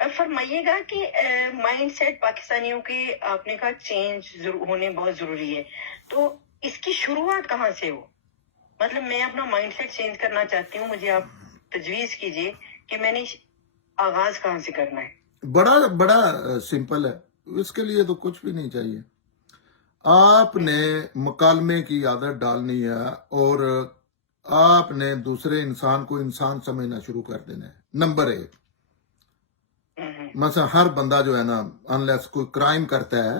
فرمائیے گا کہ mind set پاکستانیوں کے آپ نے کہا چینج ہونے بہت ضروری ہے، تو اس کی شروعات کہاں سے ہو؟ مطلب میں اپنا مائنڈ سیٹ چینج کرنا چاہتی ہوں، مجھے آپ تجویز کیجیے کہ میں نے آغاز کہاں سے کرنا ہے؟ بڑا سمپل ہے، اس کے لیے تو کچھ بھی نہیں چاہیے. آپ نے مکالمے کی عادت ڈالنی ہے اور آپ نے دوسرے انسان کو انسان سمجھنا شروع کر دینا ہے. نمبر 1، مثلا ہر بندہ جو ہے نا، انلیس کوئی کرائم کرتا ہے،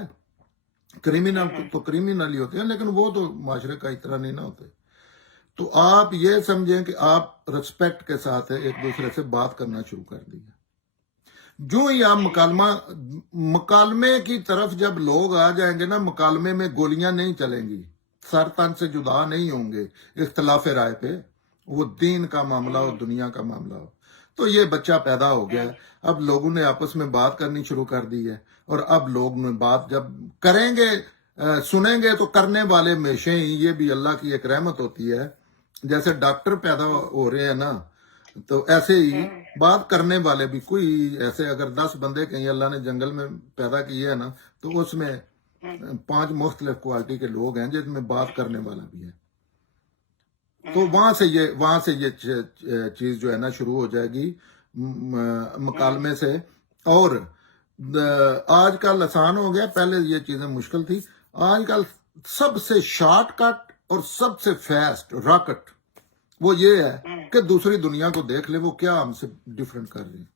کریمنل تو کریمنل ہی ہوتے ہیں، لیکن وہ تو معاشرے کا اتنا نہیں نہ ہوتے. تو آپ یہ سمجھیں کہ آپ رسپیکٹ کے ساتھ ایک دوسرے سے بات کرنا شروع کر دیجیے. جو ہی آپ مکالمے کی طرف جب لوگ آ جائیں گے نا، مکالمے میں گولیاں نہیں چلیں گی، سر تن سے جدا نہیں ہوں گے اختلاف رائے پہ، وہ دین کا معاملہ ہو، دنیا کا معاملہ ہو. تو یہ بچہ پیدا ہو گیا ہے. اب لوگوں نے آپس میں بات کرنی شروع کر دی ہے، اور اب لوگ نے بات جب کریں گے، سنیں گے تو کرنے والے ہمیشہ ہی، یہ بھی اللہ کی ایک رحمت ہوتی ہے. جیسے ڈاکٹر پیدا ہو رہے ہیں نا، تو ایسے ہی بات کرنے والے بھی، کوئی ایسے اگر 10 بندے کہیں اللہ نے جنگل میں پیدا کیے ہیں نا، تو اس میں 5 مختلف کوالٹی کے لوگ ہیں جن میں بات کرنے والا بھی ہے. تو وہاں سے یہ چیز جو ہے نا شروع ہو جائے گی مکالمے سے. اور آج کل آسان ہو گیا، پہلے یہ چیزیں مشکل تھی. آج کل سب سے شارٹ کٹ اور سب سے فاسٹ راکٹ وہ یہ ہے کہ دوسری دنیا کو دیکھ لے وہ کیا ہم سے ڈیفرنٹ کر رہی ہے.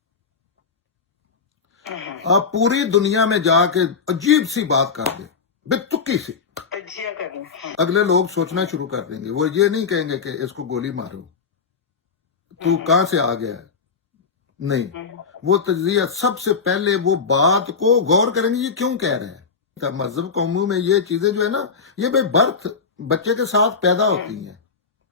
آپ پوری دنیا میں جا کے عجیب سی بات کر دیں، بے تکی سی، اگلے لوگ سوچنا شروع کر دیں گے. وہ یہ نہیں کہیں گے کہ اس کو گولی مارو، تو کہاں سے آ گیا ہے. نہیں، وہ تجزیہ سب سے پہلے وہ بات کو غور کریں گے یہ کیوں کہہ رہے ہیں. مذہب قوموں میں یہ چیزیں جو ہے نا، یہ بے برتھ بچے کے ساتھ پیدا ہوتی ہیں.